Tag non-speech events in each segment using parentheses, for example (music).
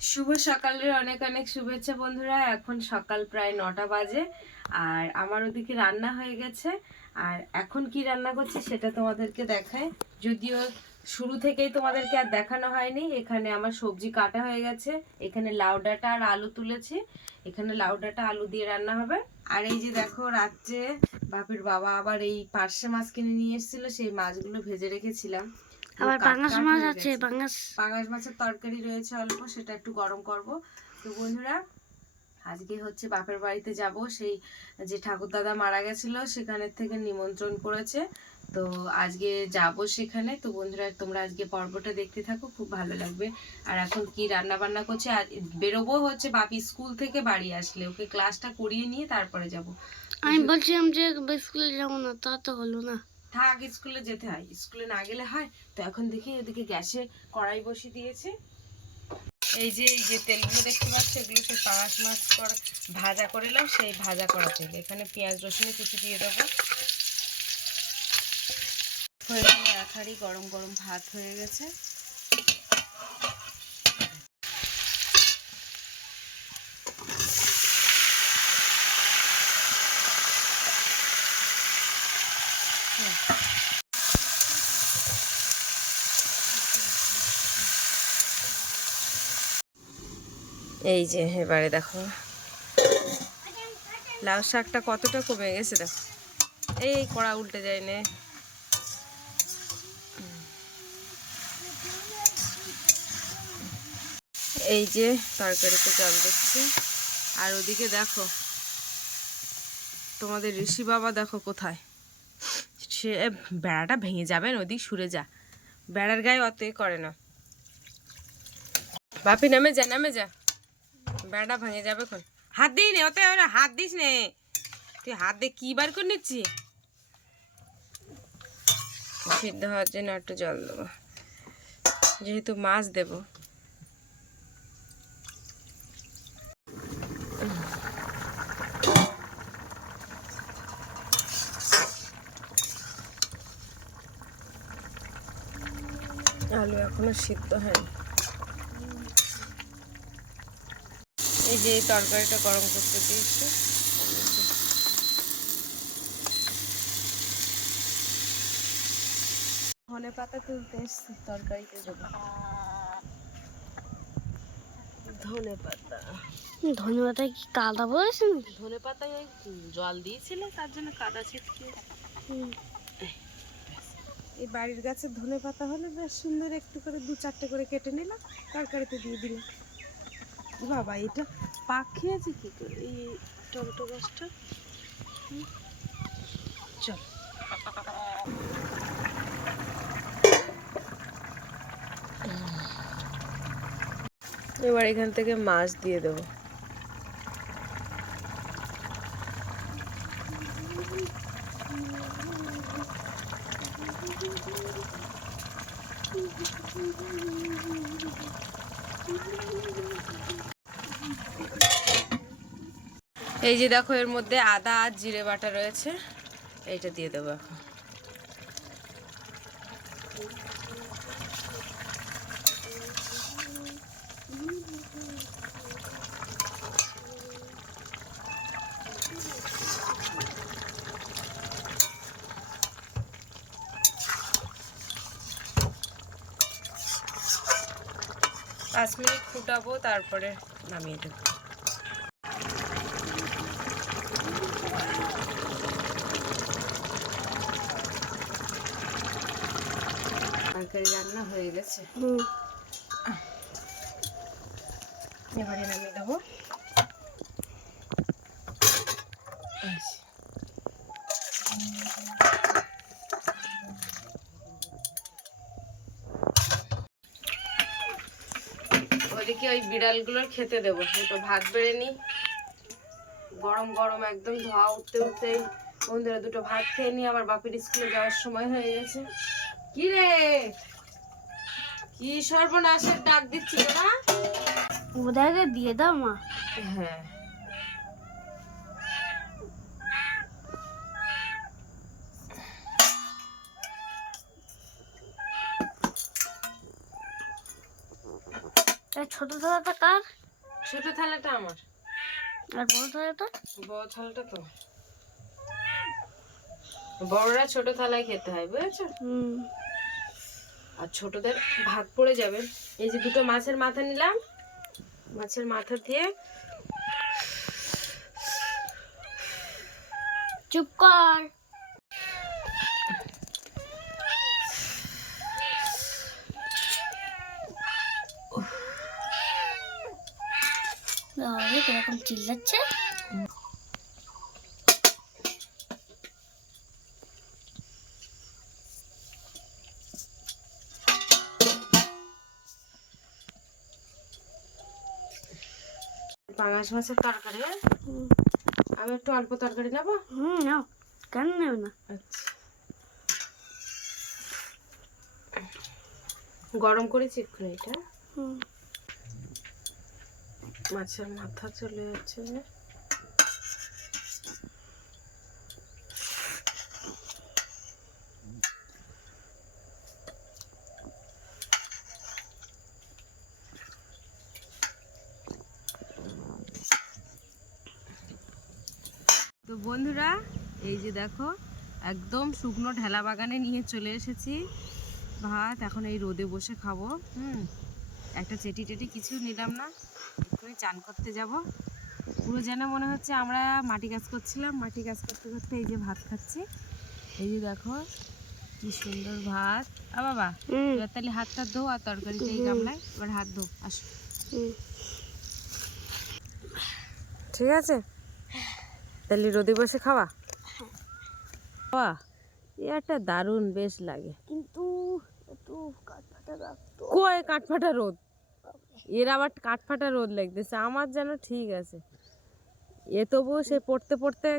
শুভ সকালের অনেক অনেক শুভেচ্ছা বন্ধুরা। এখন সকাল প্রায় নটা বাজে আর আমার ওদিকে রান্না হয়ে গেছে। আর এখন কি রান্না করছি সেটা তোমাদেরকে দেখায়। যদিও শুরু থেকেই তোমাদেরকে আর দেখানো হয়নি। এখানে আমার সবজি কাটা হয়ে গেছে। এখানে লাউ ডাঁটা আর আলু তুলেছি। এখানে লাউ ডাঁটা, আলু দিয়ে রান্না হবে। আর এই যে দেখো, রাত্রে বাপের বাবা আবার এই পার্শে মাছ কিনে নিয়ে এসেছিল। সেই মাছগুলো ভেজে রেখেছিলাম। আবার পাঙ্গাস মাছ আছে। পাঙ্গাস পাঙাশ মাছের তরকারি রয়েছে অল্প সেটা একটু গরম করব। তো বন্ধুরা আজকে হচ্ছে বাপের বাড়িতে যাব। সেই যে ঠাকুর দাদা মারা গেছিল সেখানের থেকে নিমন্ত্রণ করেছে। তো আজকে যাব সেখানে। তো বন্ধুরা তোমরা আজকে পর্বটা দেখতে থাকো খুব ভালো লাগবে। আর এখন কি রান্না বান্না করছে? আর বেরোবো হচ্ছে বাপি স্কুল থেকে বাড়ি আসলে। ওকে ক্লাসটা করিয়ে নিয়ে তারপরে যাব। আমি বলছিলাম যে স্কুলে যাব না তা তো হলো না। থাক, স্কুলে যেতে হয়। স্কুলে না গেলে হয়? তো এখন দেখি এদিকে গ্যাসে কড়াই বসিয়ে দিয়েছে। এই যে এই যে তেলগুলো দেখতে পাচ্ছি, এগুলো সে পাঁচ মাছ পর ভাজা করে নিলাম সেই ভাজা করা তেল। এখানে পেঁয়াজ রসুন কিছু দিয়ে দেবো। এক হাঁড়ি গরম গরম ভাত হয়ে গেছে। এই যে, এবারে দেখো। লাউ শাকটা কতটা কমে গেছে দেখো। এই কড়া উল্টে যায় নে এই যে, তরকারিতে জল দিচ্ছি। আর ওদিকে দেখো, তোমাদের ঋষি বাবা দেখো কোথায়? সে বেড়াটা ভেঙে যাবেন ওদিক সুরে যা। বেড়ার গায়ে অতই করে না। বাপি, নামে যা নামে যা। বেড়াটা ভেঙে যাবে এখন। হাত দিই নে ওতে ওরা হাত দিস নে। তুই হাত দিয়ে কি বার করে নিচ্ছি? সিদ্ধ হওয়ার জন্য একটু জল দেবো। যেহেতু মাছ দেব। আলু এখনও সিদ্ধ হয়নি। এই যে তরকারিটা গরম করতে দিয়েছি। ধনে পাতা তুলতে এসছি তরকারিতে দেবো। ধনে পাতা। ধন্যবাদ কি কাদা বলেছে নাকি? ধনে পাতায় ওই জল দিয়েছিল তার জন্য কাদা ছিটকে। এই বাড়ির গাছের ধনে পাতা হলে বেশ সুন্দর একটু করে দু চারটে করে কেটে নিলাম তরকারিতে দিয়ে দিলাম। বাবা, এটা পাক খেয়েছে কি করে এই টমেটো গাছটা। চল। এবার এখান থেকে মাছ দিয়ে দেবো। এই যে দেখো, এর মধ্যে আদা আর জিরে বাটা রয়েছে। এইটা দিয়ে দেবো এখন। পাঁচ মিনিট ফুটাবো, তারপরে নামিয়ে দেবো। তরকারি রান্না হয়ে গেছে। এবারে নামিয়ে দেবো। ওইদিকে ওই বিড়ালগুলোর খেতে দেবো তো ভাত বেড়ে নি গরম গরম একদম ধোয়া উঠতে উঠতে বন্ধুরা দুটো ভাত খেয়ে নিয়ে আবার বাপির স্কুলে যাওয়ার সময় হয়ে গেছে। কি রে? কি সর্বনাশের ডাক দিচ্ছিল না ওদেরকে দিয়ে দাও মা। হ্যাঁ। ছোট থালাটা কার? ছোট থালাটা আমার। আর বড় থালাটা? বড় থালাটা তো। বড়রা ছোট থালায় খেতে হয় বুঝেছ? হুম। আর ছোটদের ভাগ পড়ে যাবে। এই যে দুটো মাছের মাথা নিলাম। মাছের মাথা দিয়ে চুপ কর। কীরকম চিল্লাচ্ছে? পাঙাশ মাছের তরকারি? আমি একটু অল্প তরকারি নেব? হুম নাও। কেন নেবে না? আচ্ছা। গরম করেছি এক্ষুনি এটা। হুম। মাছের মাথা চলে যাচ্ছে তো বন্ধুরা এই যে দেখো একদম শুকনো ঢেলা বাগানে নিয়ে চলে এসেছি। ভাত এখন এই রোদে বসে খাব হুম। একটা চেটি টেটি কিছু নিলাম না এক্ষুনি চান করতে যাব। পুরো যেন মনে হচ্ছে আমরা মাটি কাজ করছিলাম মাটি কাজ করতে করতে এই যে ভাত খাচ্ছি। এই যে দেখো কি সুন্দর ভাত। আ বাবা এবার তাহলে হাতটা ধো আর তরকারিটা এই গামলায় এবার হাত ধো আসো। ঠিক আছে? তাহলে রোদে বসে খাওয়া? খাওয়া এ একটা দারুণ বেশ লাগে। কিন্তু একটু কাঠ ফাটা রাখতো কয় কাঠফাটা রোদ? এর আবার কাঠফাটা রোদ লাগতেছে আমার যেন ঠিক আছে। এ তবুও সে পড়তে পড়তে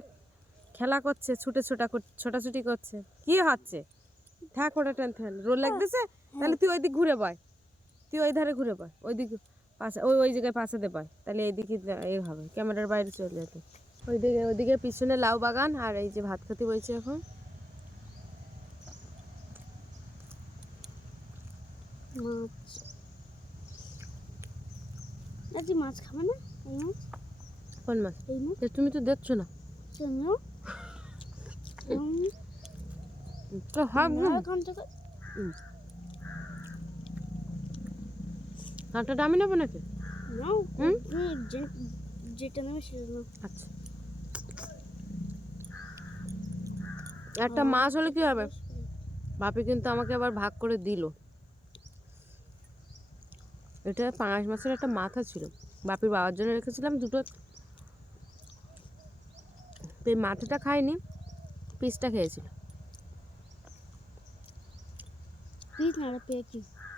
খেলা করছে ছুটে ছোটা ছোটাছুটি করছে। কি হচ্ছে? থাক ওটা টেনতে রোদ লাগতেছে তাহলে তুই ওই দিক ঘুরে পায় তুই ওই ধারে ঘুরে পায় ওই দিকে পাশে ওই ওই জায়গায় পাশাতে পায় তাহলে এইদিকে এই হবে ক্যামেরার বাইরে চলে যেতে ওইদিকে ওইদিকে পিছনে লাউ বাগান আর এই যে ভাত খেতে বলছে এখন। মাছ আজ মাছ খাবে না? এই মাছ? কোন মাছ? এই মাছ? তুমি তো দেখছ না। কেন তো এখান নেব নাকি? যেটা নেবে সেটা আচ্ছা। একটা মাছ হলে কি হবে? বাপি কিন্তু আমাকে আবার ভাগ করে দিল। এটা পাঙাশ মাছের একটা মাথা ছিল। বাপির বাবার জন্য রেখেছিলাম দুটো। মাথাটা খাইনি পিসটা খেয়েছিল।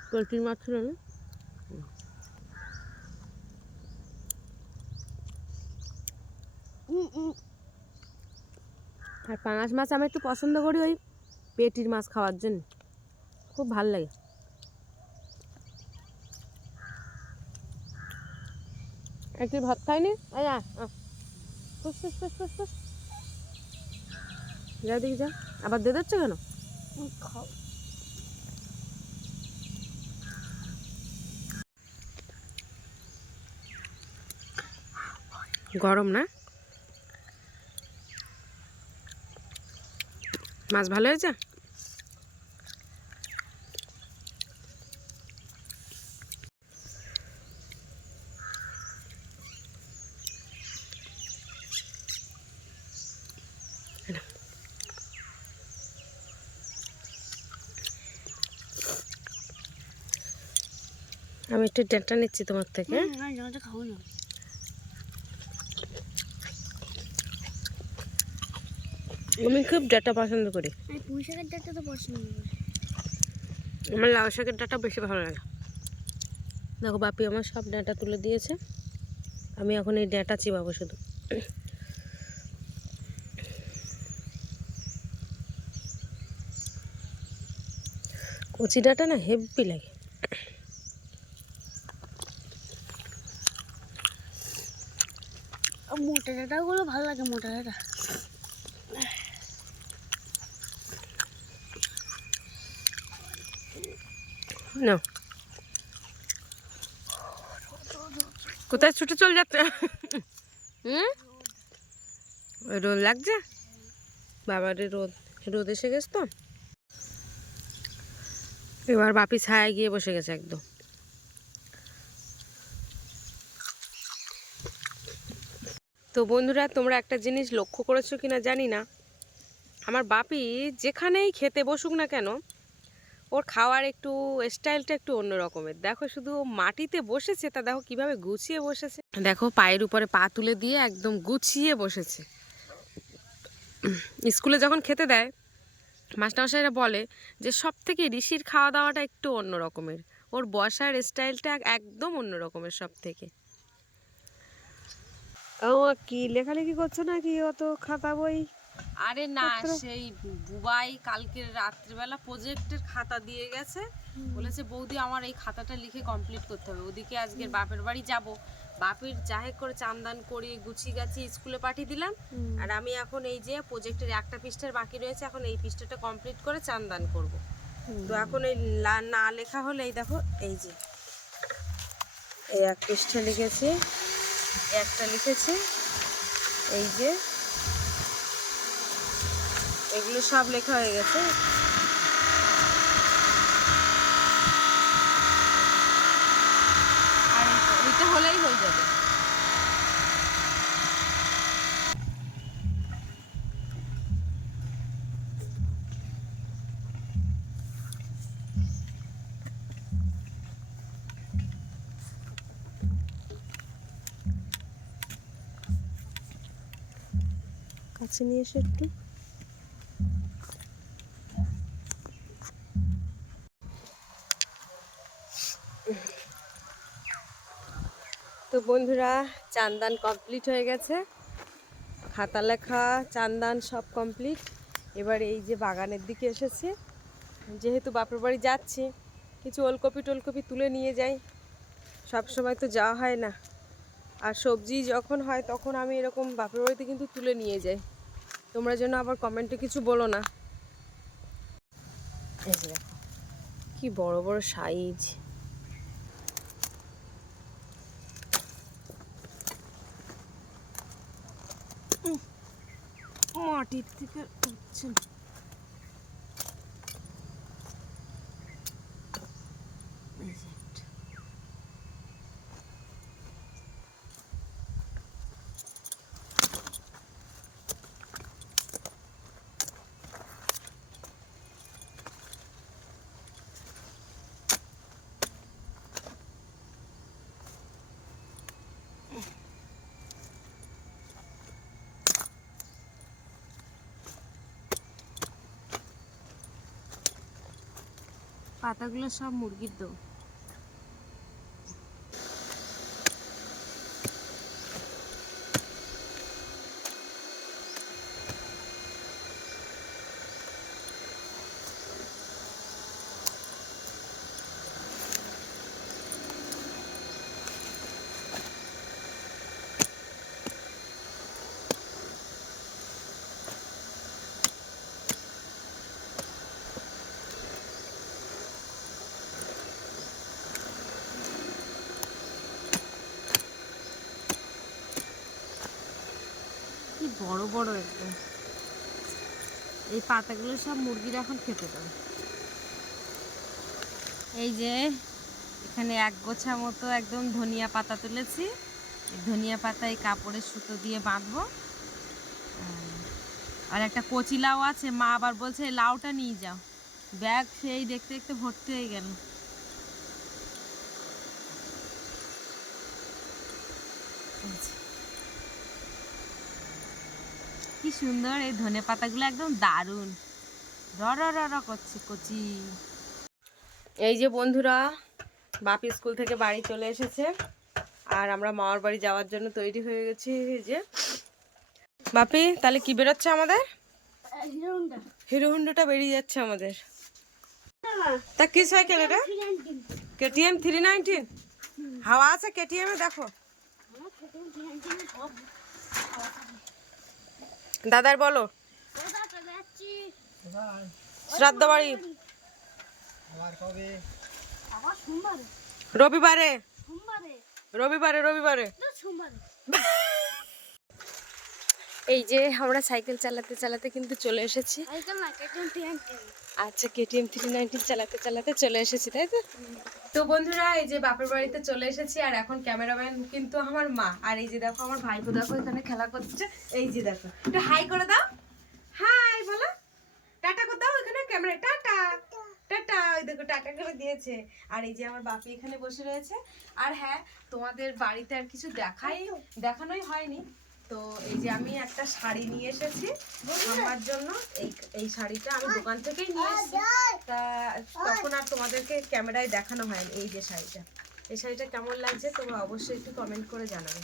পোলট্রির মাছ ছিল না? উম, আর পাঙাশ মাছ আমি একটু পছন্দ করি ওই পেটির মাছ খাওয়ার জন্য। খুব ভালো লাগে। একটু ভাত খাইনি আয়, আয়। ফুস ফুস ফুস ফুস ফুস। যা দেখি যা। আবার দিয়ে দিচ্ছ কেন? খাও। গরম না? মাছ ভালো হয়েছে? আমি একটু ডেটা নিচ্ছি তোমার থেকে। খাও না। আমি খুব ডাটা পছন্দ করি। পুঁই শাকের ডালটা তো পছন্দ করি। আমার লাউ শাকের ডাটা বেশি ভালো লাগে। দেখো বাপি আমার সব ডাঁটা তুলে দিয়েছে। আমি এখন এই ডাঁটা চিবাবো শুধু। কচি ডাঁটা না হেভি লাগে। আর মোটা ডাটাগুলো ভালো লাগে মোটা ডাটা। না। কোথায় ছুটে চল যাচ্ছে হুম? রোদ লাগছে? বাবারে রোদ। রোদ এসে গেছে তো। এবার বাপি ছায়া গিয়ে বসে গেছে একদম। তো বন্ধুরা, তোমরা একটা জিনিস লক্ষ্য করেছ কিনা জানি না। আমার বাপি যেখানেই খেতে বসুক না কেন ওর খাওয়ার একটু স্টাইলটা একটু অন্য রকমের। দেখো শুধু মাটিতে বসেছে তা দেখো কীভাবে গুছিয়ে বসেছে। দেখো পায়ের উপরে পা তুলে দিয়ে একদম গুছিয়ে বসেছে। স্কুলে যখন খেতে দেয়, মাস্টারমশাইরা বলে যে সব থেকে ঋষির খাওয়া দাওয়াটা একটু অন্য রকমের। ওর বসার স্টাইলটা একদম অন্য রকমের সব থেকে ও কি লেখালেখি করছ নাকি? অত খাতা বই? আরে না সেই বুবাই কালকে রাত্রিবেলা প্রজেক্টের খাতা দিয়ে গেছে। বলেছে বৌদি আমার এই খাতাটা লিখে কমপ্লিট করতে হবে। ওদিকে আজকের বাপের বাড়ি যাব। বাপের যাহে করে চান্দান করে গুছি গাছি স্কুলে পাঠিয়ে দিলাম। আর আমি এখন এই যে প্রজেক্টের একটা পৃষ্ঠার বাকি রয়েছে এখন এই পৃষ্ঠাটা কমপ্লিট করে চান্দান করব। তো এখন এই না লেখা হলে এই দেখো এই যে। এই এক পৃষ্ঠা লিখেছি একটা লিখেছি এই যে এগুলো সব লেখা হয়ে গেছে। হলেই হয়ে যাবে। কাছে নিয়ে এসে একটু। বন্ধুরা, চান্দান কমপ্লিট হয়ে গেছে। খাতা লেখা, চান্দান সব কমপ্লিট এবার এই যে বাগানের দিকে এসেছে। যেহেতু বাপের বাড়ি যাচ্ছি, কিছু ওলকপি টোলকপি তুলে নিয়ে যাই। সব সময় তো যাওয়া হয় না। আর সবজি যখন হয়, তখন আমি এরকম বাপের বাড়িতে কিন্তু তুলে নিয়ে যাই। তোমরা যেন আবার কমেন্টে কিছু বলো না। কি বড় বড় সাইজ মাটির থেকে পাতাগুলো সব মুরগির দো। বড় বড় একদম এই পাতাগুলো সব মুরগিরা এখন খেতে পারে এই যে, এখানে এক গোছা মতো একদম ধনিয়া পাতা তুলেছি। ধনিয়া পাতা এই কাপড়ের সুতো দিয়ে বাঁধবো। আর একটা কচি লাউ আছে, মা আবার বলছে লাউটা নিয়ে যাও। ব্যাগ সেই দেখতে দেখতে ভর্তি হয়ে গেল। কি সুন্দর এই ধনে পাতাগুলো একদম দারুণ। র র করছে কচি এই যে বন্ধুরা, বাপি স্কুল থেকে বাড়ি চলে এসেছে আর আমরা মামার বাড়ি যাওয়ার জন্য তৈরি হয়ে গেছি, এই যে। বাপি, তাহলে কি বেরোচ্ছে আমাদের? হিরো হুন্ডাটা বেরিয়ে যাচ্ছে আমাদের। তা কি সাইকেল এটা? KTM three nineteen? হাওয়া আছে কেটিএমে, দেখো। দাদার বলো। শ্রাদ্ধ বাড়ি রবিবারে রবিবারে। রবিবারে এই যে আমরা সাইকেল চালাতে চালাতে কিন্তু চলে এসেছি। আচ্ছা কেটিএম থ্রি নাইনটিন চালাতে চালাতে চলে এসেছি তাই তো? তো বন্ধুরা এই যে বাপের বাড়িতে চলে এসেছি আর এখন ক্যামেরাম্যান কিন্তু আমার মা। আর এই যে দেখো আমার ভাইপো দেখো এখানে খেলা করছে। এই যে দেখো একটু হাই করে দাও। হাই বলো। টাটা করে দাও এখানে ক্যামেরা টাটা। টাটা ওই দেখো টাটা করে দিয়েছে। আর এই যে আমার বাপি এখানে বসে রয়েছে। আর হ্যাঁ তোমাদের বাড়িতে আর কিছু দেখাই দেখানোই হয়নি। তো এই যে আমি একটা শাড়ি নিয়ে এসেছি। আমার জন্য এই এই শাড়িটা আমি দোকান থেকেই নিয়ে এসেছি। তা তখন আর তোমাদেরকে ক্যামেরায় দেখানো হয়নি এই যে শাড়িটা। এই শাড়িটা কেমন লাগছে তোমরা অবশ্যই একটু কমেন্ট করে জানাবে।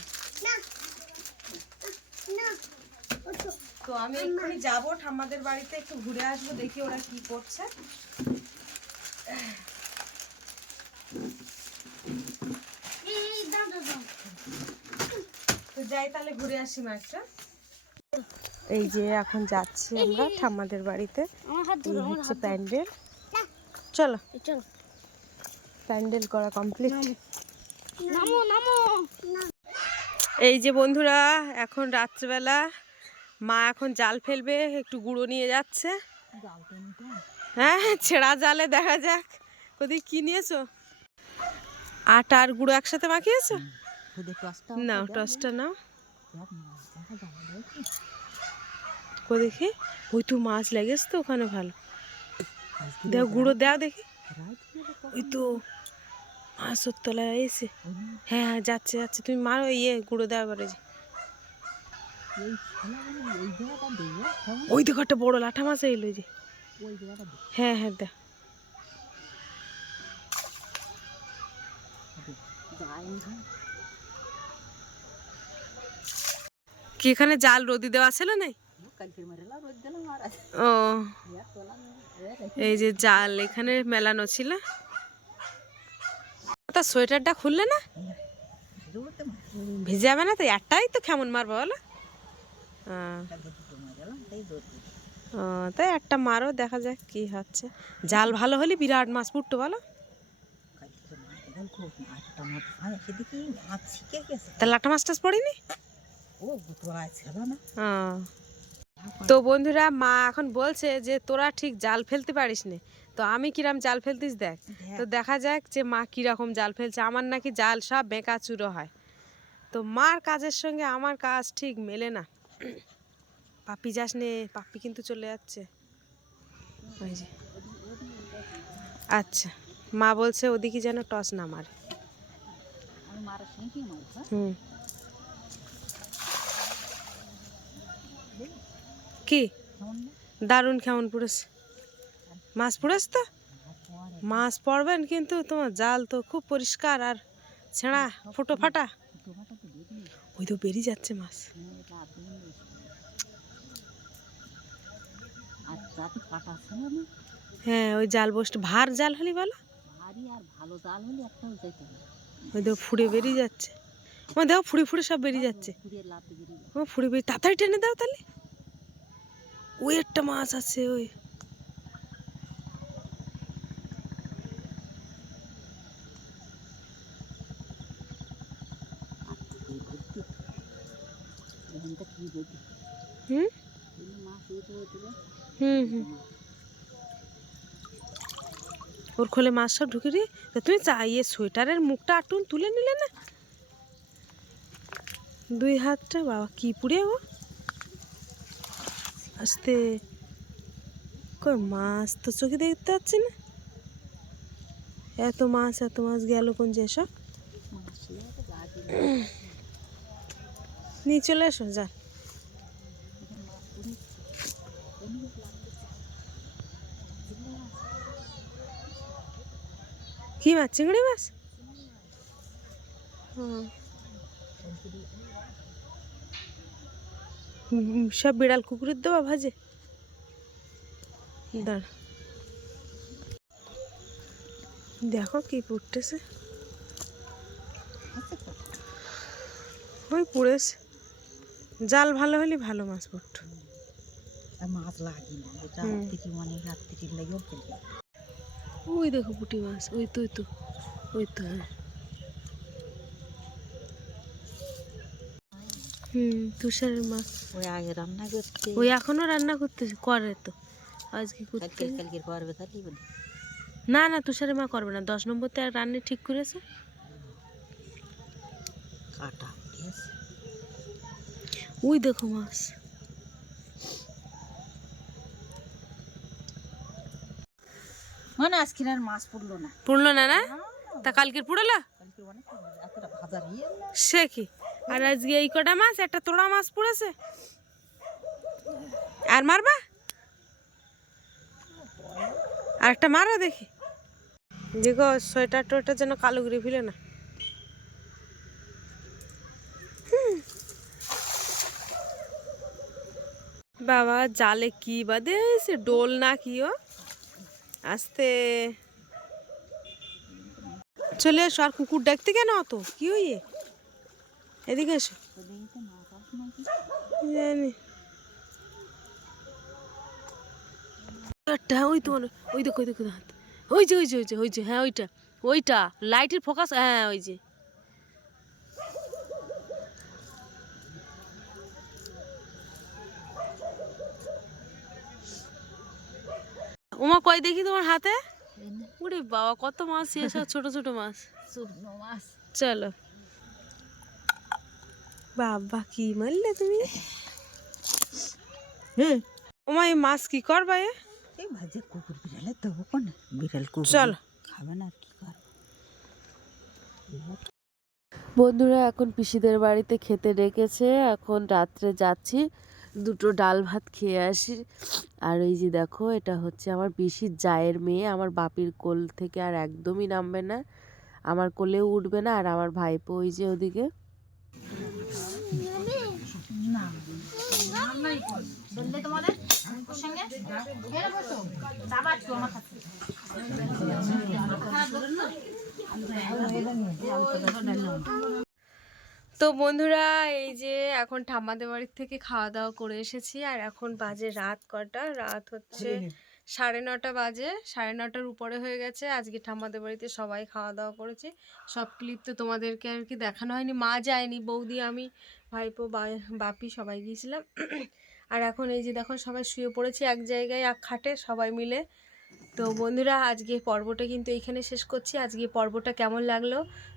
তো আমি এক্ষুনি যাব ঠাম্মাদের বাড়িতে একটু ঘুরে আসব দেখি ওরা কি করছে। তো যাই তাহলে ঘুরে আসি মা একটা। এই যে এখন যাচ্ছি আমরা ঠাম্মাদের বাড়িতে। হচ্ছে প্যান্ডেল। চলো। চলো। প্যান্ডেল করা কমপ্লিট। নামো। নামো এই যে বন্ধুরা এখন রাত্রেবেলা। মা এখন জাল ফেলবে একটু গুঁড়ো নিয়ে যাচ্ছে। হ্যাঁ ছেঁড়া জালে দেখা যাক। ওদিকে কি নিয়েছো? আটা আর গুঁড়ো একসাথে মাখিয়েছো নাও টসটা নাও কো দেখি ওই তো মাছ লেগেছে তো ওখানে ভালো। দেখ গুঁড়ো দেও দেখি। ওই তো মাছের তলায় এসে। হ্যাঁ হ্যাঁ যাচ্ছে যাচ্ছে। তুমি মারো ইয়ে গুঁড়ো দেওয়া এবারে যে। ওই দেখো একটা বড় লাঠা মাছ এলো যে। হ্যাঁ হ্যাঁ দা কি এখানে জাল রদি দেওয়া ছিল নাই? ও এই যে জাল এখানে মেলানো ছিল। তা সোয়েটারটা খুললে না? ভিজে যাবে না তো একটাই তো কেমন মারবো বলো? হ্যাঁ। তাই একটা মারো দেখা যাক কি হচ্ছে। জাল ভালো হলে বিরাট মাছ পুট্টো বলো। তা লাটা মাছ টাছ পড়েনি? ও। তো বন্ধুরা মা এখন বলছে যে তোরা ঠিক জাল ফেলতে পারিস নে। তো আমি কিরাম জাল ফেলতিস দেখ। তো দেখা যাক যে মা কীরকম জাল ফেলছে। আমার নাকি জাল সব বেঁকা চুরো হয়। তো মার কাজের সঙ্গে আমার কাজ ঠিক মেলে না। পাপি যাস নে পাপি কিন্তু চলে যাচ্ছে। ওই যে। আচ্ছা মা বলছে ওদিকে যেন টস না মারে। হুম। কি? দারুণ কেমন পড়েছে মাছ পড়েছে তো? মাছ পড়বেন কিন্তু তোমার জাল তো খুব পরিষ্কার আর ছেঁড়া ফুটো ফাটা। ওই তো বেরিয়ে যাচ্ছে মাছ। হ্যাঁ ওই জাল বসটা ভার জাল হলি বলো? ওই দেখো ফুড়ে বেরিয়ে যাচ্ছে। ও দেখো ফুড়ে ফুড়ে সব বেরিয়ে যাচ্ছে। ও ফুড়ে বেরিয়ে তাড়াতাড়ি টেনে দাও তাহলে। ওই একটা মাছ আছে ওই। হুম? হুম হুম। ওর খোলে মাছ সব ঢুকে রে তা তুমি চা ইয়ে সোয়েটারের মুখটা আটুন তুলে নিলে না? দুই হাতটা বাবা কি পুড়ে ও। আস্তে কই মাছ তো চোখে দেখতে পাচ্ছি না? এত মাছ এত মাছ গেল কোন যে সব নিয়ে চলে এসো, যা। কি মাছ? চিংড়ি মাছ? হুম। সব বিড়াল কুকুরের দেওয়া ভাজে? দাঁড়া। দেখো কি পুড়তেছে। ওই পুড়েছে। জাল ভালো হলে ভালো মাছ পড়তো। মাছ লাগি না। মানে লেগে ওই দেখো পুঁটি মাছ ওই তো ওই তো ওই তো হ্যাঁ। হুম তুষারের মা। ওই আগে রান্না করতে। ওই এখনও রান্না করতে করে তো। আজকে করতে কালকে করবে তাহলে বলি। না না তুষারের মা করবে না। দশ নম্বরতে আর রান্না ঠিক করেছে? কাটা ওই দেখো মাছ। মানে আজকে আর মাছ পড়ল না। পুড়লো না না? তা কালকের পুড়লো? ইয়ে সে কি? আর আজকে এই কটা মাছ, একটা তোড়া মাছ পড়েছে। আর মারবা? আর একটা মারো দেখি। দেখো, সোয়েটার টোয়েটার যেন কালো করে ফেলে না। বাবা, জালে কি বাদে সে? ডোল না কি ও? আস্তে। চলে এসো, আর কুকুর ডাকতে কেন অত? কি হইয়ে? এদিকে এসো। জানি। একটা ওই তো মনে- ওই দেখো ওই দেখো হাত। ওই যে ওই যে ওই যে ওই যে হ্যাঁ ওইটা ওইটা লাইটের ফোকাস হ্যাঁ ওই যে। ওমা কই দেখি তোমার হাতে? ওরে বাবা কত মাছ এসব ছোট ছোট মাছ। মাছ। চলো। বাবা কি মারলে তুমি? (sighs) হ্যাঁ ওমা এই মাছ কি করবা এ? এই ভাজে কুকুর বিড়ালে দেবো কোন বিড়াল কুকুর চলো। খাবে না কি করবে? বন্ধুরা এখন পিসিদের বাড়িতে খেতে ডেকেছে। এখন রাত্রে যাচ্ছি দুটো ডাল ভাত খেয়ে আসি। আর এই যে দেখো এটা হচ্ছে আমার পিসির জায়ের মেয়ে। আমার বাপির কোল থেকে আর একদমই নামবে না। আমার কোলেও উঠবে না আর আমার ভাইপো ওই যে ওদিকে। তো বন্ধুরা, এই যে এখন ঠাম্মাদের বাড়ির থেকে খাওয়া দাওয়া করে এসেছি, আর এখন বাজে রাত কটা। রাত হচ্ছে সাড়ে নটা বাজে, সাড়ে নটার উপরে হয়ে গেছে। আজকে ঠাম্মাদের বাড়িতে সবাই খাওয়া দাওয়া করেছে। সব ক্লিপ তো তোমাদেরকে আর কি দেখানো হয়নি। মা যায়নি, বৌদি, আমি, ভাইপো বাপি সবাই গিয়েছিলাম। আর এখন এই যে দেখো সবাই শুয়ে পড়েছি এক জায়গায়, এক খাটে সবাই মিলে তো বন্ধুরা আজকে পর্বটা কিন্তু এইখানে শেষ করছি। আজকে পর্বটা কেমন লাগল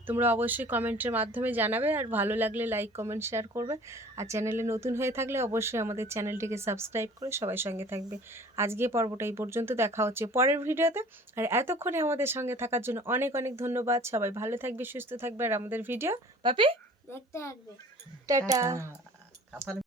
তোমরা অবশ্যই কমেন্টের মাধ্যমে জানাবে আর ভালো লাগলে লাইক কমেন্ট শেয়ার করবে। আর চ্যানেলে নতুন হয়ে থাকলে অবশ্যই আমাদের চ্যানেলটিকে সাবস্ক্রাইব করে সবাই সঙ্গে থাকবে। আজকে পর্বটা এই পর্যন্ত দেখা হচ্ছে পরের ভিডিওতে। আর এতক্ষণে আমাদের সঙ্গে থাকার জন্য অনেক অনেক ধন্যবাদ। সবাই ভালো থাকবে সুস্থ থাকবে। আর আমাদের ভিডিও বাপি? দেখতে টাটা।